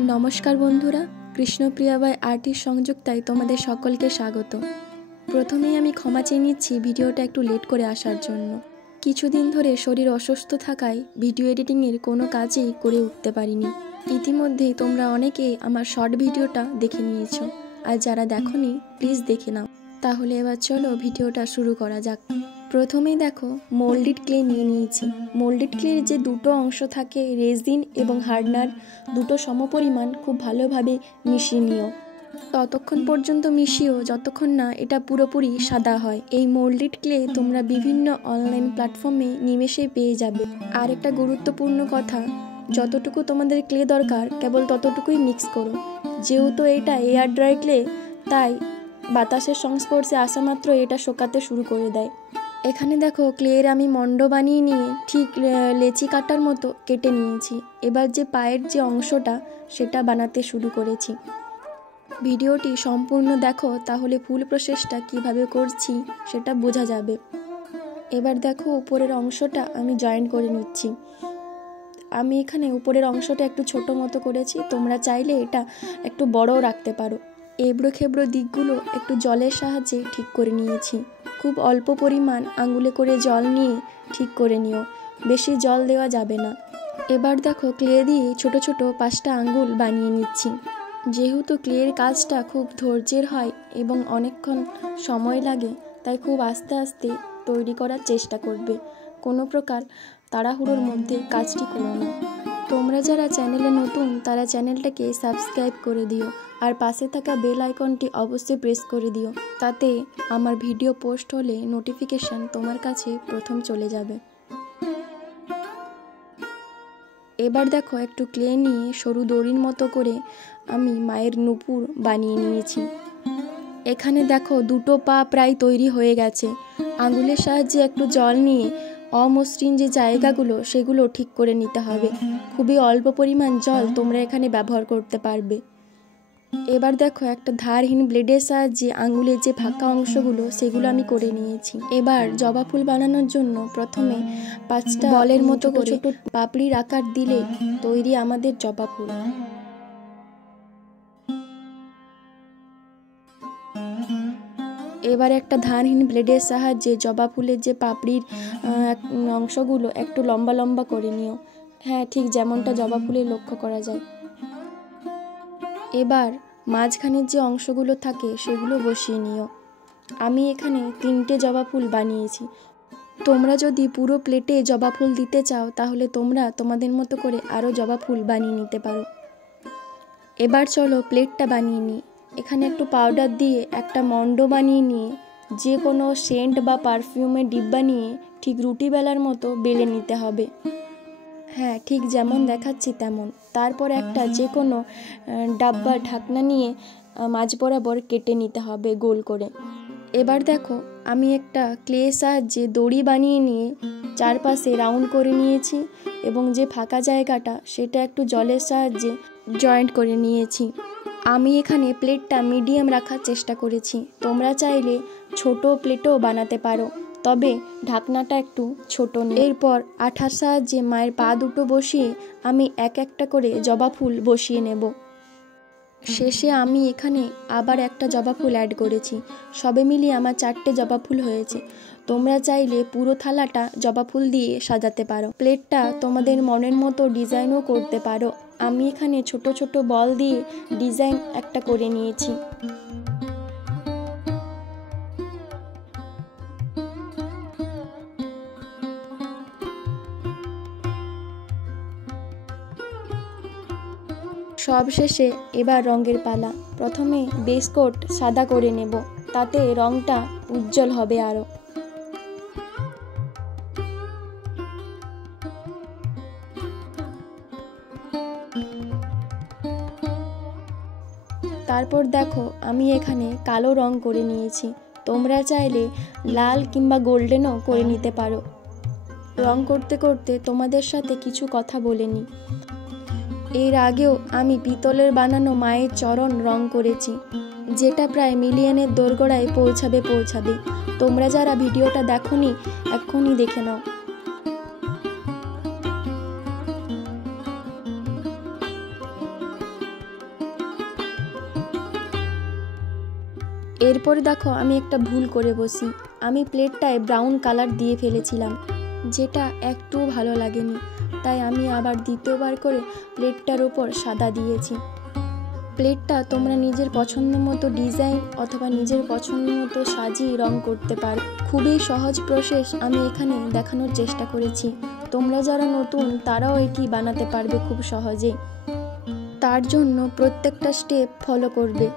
नमस्कार बंधुरा Krishnapriya bye artist संयुक्ताय तोमादेर सकलके स्वागत। प्रथमेई आमी क्षमा चेये निচ্ছি भिडियोटा एकटु लेट करे आसार जोन्नो। किछुदिन धरे शरीर असुस्थ थाकाय भिडियो एडिटिंगेर कोनो काजई करे उठते पारिनि। इतिमध्येई तोमरा अनेकेई आमार शर्ट भिडियोटा देखे नियेछो, आर जारा देखोनि प्लिज देखे नाओ। ताहले एबार चलो भिडियोटा शुरू करा जाक। प्रथमेई देखो मोल्डेड क्ले निये निয়েছি। मोल्डेड क्लेर जे दुटो अंश थाके रेजिन एबं हार्डनार दुटो समपरिमाण खूब भालोभाबे मिशिয়ে निও। ततक्षण पर्यन्त मिशिও যতক্ষণ না এটা পুরোপুরি সাদা হয়। এই মোল্ডেড ক্লে তোমরা বিভিন্ন অনলাইন প্ল্যাটফর্মে নিমেষেই পেয়ে যাবে। আর একটা গুরুত্বপূর্ণ কথা, যতটুকু তোমাদের ক্লে দরকার কেবল ততটুকুই মিক্স করো। যেহেতু এটা এয়ার ড্রাই ক্লে তাই বাতাসের সংস্পর্শে আসা মাত্র এটা শুকাতে শুরু করে দেয়। এখানে দেখো ক্লের আমি মন্ড বানিয়ে নিয়ে ঠিক লেচি কাটার মতো কেটে নিয়েছি। এবার যে পায়ের যে অংশটা সেটা বানাতে শুরু করেছি। ভিডিওটি সম্পূর্ণ দেখো তাহলে ফুল প্রসেসটা কিভাবে করছি সেটা বোঝা যাবে। এবার দেখো উপরের অংশটা আমি জয়েন্ট করে নিচ্ছি। আমি এখানে উপরের অংশটা একটু ছোট মতো করেছি, তোমরা চাইলে এটা একটু বড়ও রাখতে পারো। এবড়ো খেবড়ো দিকগুলো একটু জলের সাহায্যে ঠিক করে নিয়েছি। খুব অল্প পরিমাণ আঙুলে করে জল নিয়ে ঠিক করে নিও, বেশি জল দেওয়া যাবে না। এবার দেখো ক্লে দিয়ে ছোট ছোট 5টা আঙ্গুল বানিয়ে নিচ্ছি। যেহেতু ক্লের কাজটা খুব ধৈর্যের হয় এবং অনেকক্ষণ সময় লাগে, তাই খুব আস্তে আস্তে তৈরি করার চেষ্টা করবে। কোনো প্রকার তাড়াহুড়োর মধ্যে কাজটি করো না। তোমরা যারা চ্যানেলে নতুন তারা চ্যানেলটাকে সাবস্ক্রাইব করে দিও, আর পাশে থাকা বেল আইকনটি অবশ্যই প্রেস করে দিও, তাতে আমার ভিডিও পোস্ট হলে নোটিফিকেশন তোমার কাছে প্রথম চলে যাবে। এবার দেখো একটু ক্লে নিয়ে সরু দড়ির মতো করে আমি মায়ের নুপুর বানিয়ে নিয়েছি। এখানে দেখো দুটো পা প্রায় তৈরি হয়ে গেছে। আঙুলের সাহায্যে একটু জল নিয়ে অমসৃণ যে জায়গাগুলো সেগুলো ঠিক করে নিতে হবে। খুবই অল্প পরিমাণ জল তোমরা এখানে ব্যবহার করতে পারবে। এবার দেখো একটা ধারহীন ব্লেডের সাহায্যে আঙুলের যে ফাঁকা অংশগুলো সেগুলো আমি করে নিয়েছি। এবার জবা ফুল বানানোর জন্য প্রথমে 5টা বলের মতো ছোট পাপড়ির আকার দিলে তৈরি আমাদের জবা ফুল। এবার একটা ধারহীন ব্লেডের সাহায্যে জবা ফুলের যে পাপড়ির অংশগুলো একটু লম্বা লম্বা করে নিও। হ্যাঁ, ঠিক যেমনটা জবা ফুলে লক্ষ্য করা যায়। এবার মাঝখানের যে অংশগুলো থাকে সেগুলো বসিয়ে নিও। আমি এখানে 3টে জবা ফুল বানিয়েছি। তোমরা যদি পুরো প্লেটে জবা ফুল দিতে চাও তাহলে তোমরা তোমাদের মতো করে আরও জবা ফুল বানিয়ে নিতে পারো। এবার চলো প্লেটটা বানিয়ে নিই। এখানে একটু পাউডার দিয়ে একটা মন্ড বানিয়ে নিয়ে যে কোনো সেন্ট বা পারফিউমের ডিব্বা নিয়ে ঠিক রুটি বেলার মতো বেলে নিতে হবে। হ্যাঁ, ঠিক যেমন দেখাচ্ছি তেমন। তারপর একটা যে কোনো ডাব্বা ঢাকনা নিয়ে মাঝ বরাবর কেটে নিতে হবে গোল করে। এবার দেখো আমি একটা ক্লে সাহায্যে দড়ি বানিয়ে নিয়ে চারপাশে রাউন্ড করে নিয়েছি এবং যে ফাঁকা জায়গাটা সেটা একটু জলের সাহায্যে জয়েন্ট করে নিয়েছি। আমি এখানে প্লেটটা মিডিয়াম রাখার চেষ্টা করেছি। তোমরা চাইলে ছোট প্লেটও বানাতে পারো, তবে ঢাকনাটা একটু ছোট নিই। এরপর আঠার সাহায্যে মায়ের পা দুটো বসিয়ে আমি এক একটা করে জবা ফুল বসিয়ে নেব। শেষে আমি এখানে আবার একটা জবা ফুল অ্যাড করেছি। সবে মিলিয়ে আমার 4টে জবা ফুল হয়েছে। তোমরা চাইলে পুরো থালাটা জবা ফুল দিয়ে সাজাতে পারো। প্লেটটা তোমাদের মনের মতো ডিজাইনও করতে পারো। আমি এখানে ছোট ছোট বল দিয়ে ডিজাইন একটা করে নিয়েছি। সব শেষে এবার রঙের পালা। প্রথমে বেস কোট সাদা করে নেব, তাতে রঙটা উজ্জ্বল হবে আরও। তারপর দেখো আমি এখানে কালো রং করে নিয়েছি। তোমরা চাইলে লাল কিংবা গোল্ডেনও করে নিতে পারো। রং করতে করতে তোমাদের সাথে কিছু কথা বলে নিই। এর আগেও আমি পিতলের বানানো মায়ের চরণ রং করেছি, যেটা প্রায় মিলিয়নের দোরগোড়ায় পৌঁছাবে। তোমরা যারা ভিডিওটা দেখোনি এক্ষুনি দেখে নাও। এরপরে দেখো আমি একটা ভুল করে বসি, আমি প্লেটটায় ব্রাউন কালার দিয়ে ফেলেছিলাম, যেটা একটুও ভালো লাগেনি। তাই আমি আবার দ্বিতীয়বার করে প্লেটটার ওপর সাদা দিয়েছি। প্লেটটা তোমরা নিজের পছন্দ মতো ডিজাইন অথবা নিজের পছন্দ মতো সাজিয়ে রং করতে পারো। খুবই সহজ প্রসেস আমি এখানে দেখানোর চেষ্টা করেছি। তোমরা যারা নতুন তারাও এটি বানাতে পারবে খুব সহজেই। তার জন্য প্রত্যেকটা স্টেপ ফলো করবে।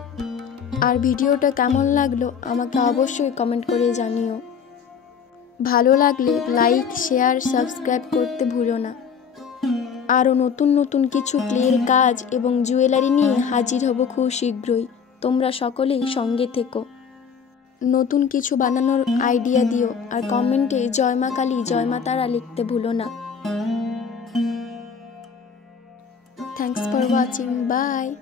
আর ভিডিওটা কেমন লাগলো আমাকে অবশ্যই কমেন্ট করে জানিও। ভালো লাগলে লাইক, শেয়ার, সাবস্ক্রাইব করতে ভুলো না। আরও নতুন নতুন কিছু ক্লের কাজ এবং জুয়েলারি নিয়ে হাজির হব খুব শীঘ্রই। তোমরা সকলেই সঙ্গে থেকো। নতুন কিছু বানানোর আইডিয়া দিও আর কমেন্টে জয় মা কালী, জয় মা তারা লিখতে ভুলো না। Thanks for watching, by.